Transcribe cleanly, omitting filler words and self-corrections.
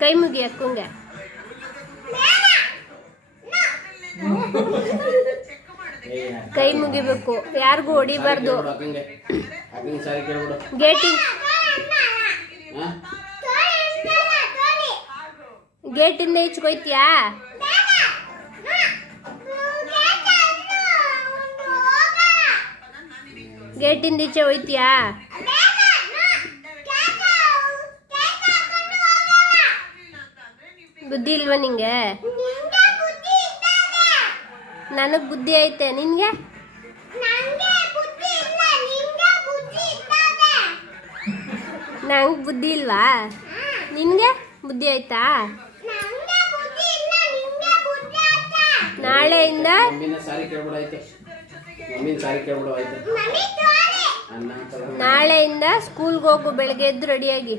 ಕೈ ಮುಗಿ ಅಕ್ಕಂಗೆ. ಕೈ ಮುಗಿಬೇಕು, ಯಾರಿಗೂ ಹೊಡಿಬಾರ್ದು. ಗೇಟಿಂದ ಈಚ್ಕೊಯ್ತೀಯಾ? ಗೇಟಿಂದ ಈಚೆ ಹೋಯ್ತೀಯಾ? ಬುದ್ಧಿ ಇಲ್ವಾ ನಿಂಗೆ? ನನಗ್ ಬುದ್ಧಿ ಐತೆ, ನಿನ್ಗೆ? ನಂಗೆ ಬುದ್ಧಿ ಇಲ್ವಾ? ನಿನ್ಗೆ ಬುದ್ಧಿ ಆಯ್ತಾ? ನಾಳೆಯಿಂದ ನಾಳೆಯಿಂದ ಸ್ಕೂಲ್ಗೆ ಹೋಗು, ಬೆಳಗ್ಗೆ ಎದ್ದು ರೆಡಿಯಾಗಿ.